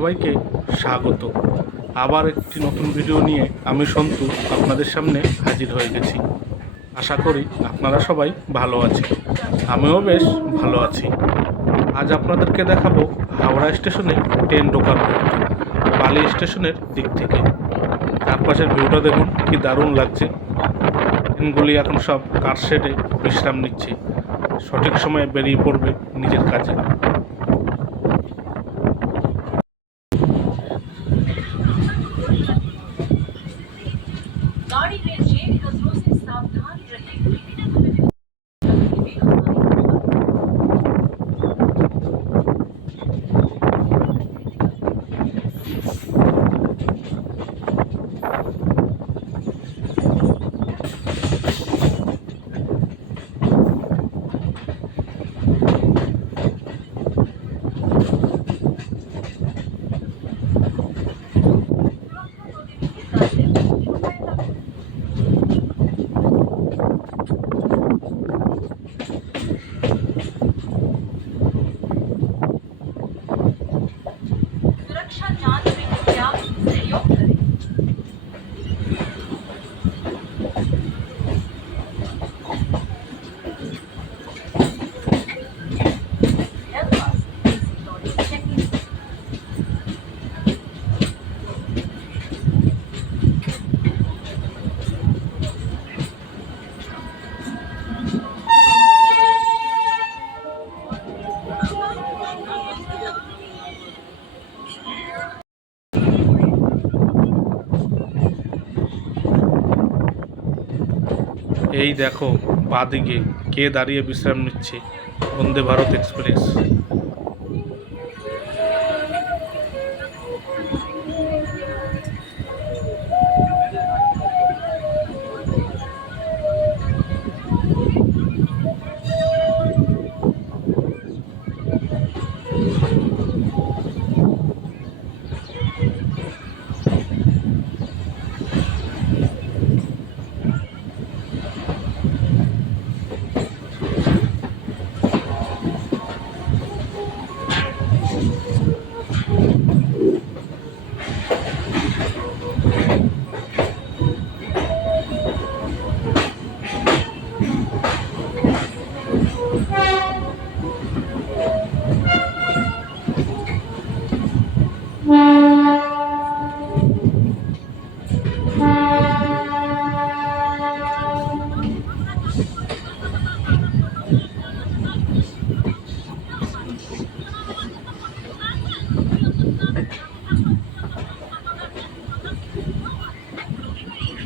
সবাইকে স্বাগত। আবার একটি নতুন ভিডিও নিয়ে আমি সন্তু আপনাদের সামনে হাজির হয়ে গেছি। আশা করি আপনারা সবাই ভালো আছেন। আমিও বেশ ভালো আছি। আজ আপনাদেরকে দেখাবো হাওড়া স্টেশনে ট্রেন ঢোকার বালি স্টেশনের দিক থেকে। তার চারপাশের ভিউটা দেখুন, কি দারুণ লাগছে। ট্রেনগুলি এখন সব কার শেডে বিশ্রাম নিচ্ছে। সঠিক সময়ে বেরিয়ে পড়বে নিজের কাজে। not really akşam yağan ve yağmur yoktur. এই দেখো বাঁদিকে কে দাঁড়িয়ে বিশ্রাম নিচ্ছে? Vande Bharat Express.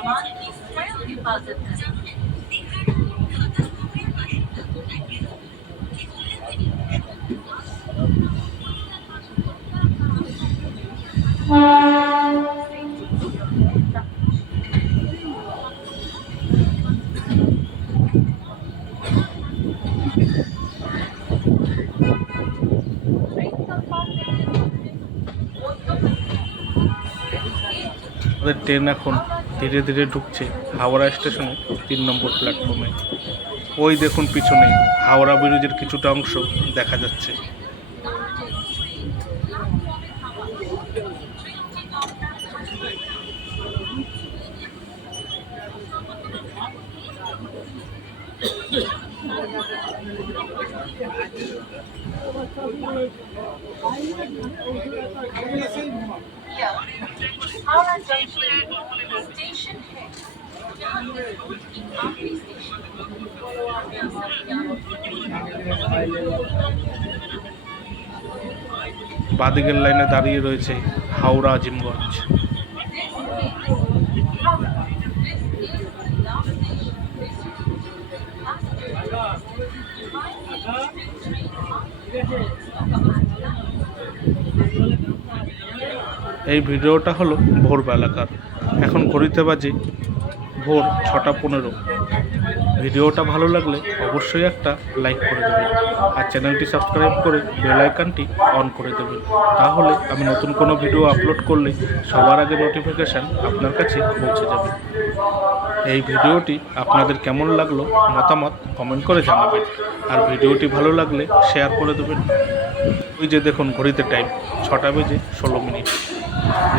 Amman İsrail Hifazeti train এখন ধীরে ধীরে ঢুকছে হাওড়া স্টেশনে তিন নম্বর প্ল্যাটফর্মে ওই দেখুন পিছনে হাওড়া ব্রিজের কিছুটা অংশ দেখা যাচ্ছে। বাদিকের লাইনে দাঁড়িয়ে রয়েছে হাওড়া আজিমগঞ্জ এই ভিডিওটা হলো ভোরবেলাকার। এখন ঘড়িতে বাজে ভোর ছটা পনেরো। ভিডিওটা ভালো লাগলে অবশ্যই একটা লাইক করে দেবেন আর চ্যানেলটি সাবস্ক্রাইব করে বেল আইকনটি অন করে দেবেন। তাহলে আমি নতুন কোনো ভিডিও আপলোড করলে সবার আগে নোটিফিকেশান আপনার কাছে পৌঁছে যাবে। এই ভিডিওটি আপনাদের কেমন লাগল মতামত কমেন্ট করে জানাবেন। আর ভিডিওটি ভালো লাগলে শেয়ার করে দেবেন। ওই যে দেখুন ঘড়িতে টাইম ছটা বেজে ষোলো মিনিট।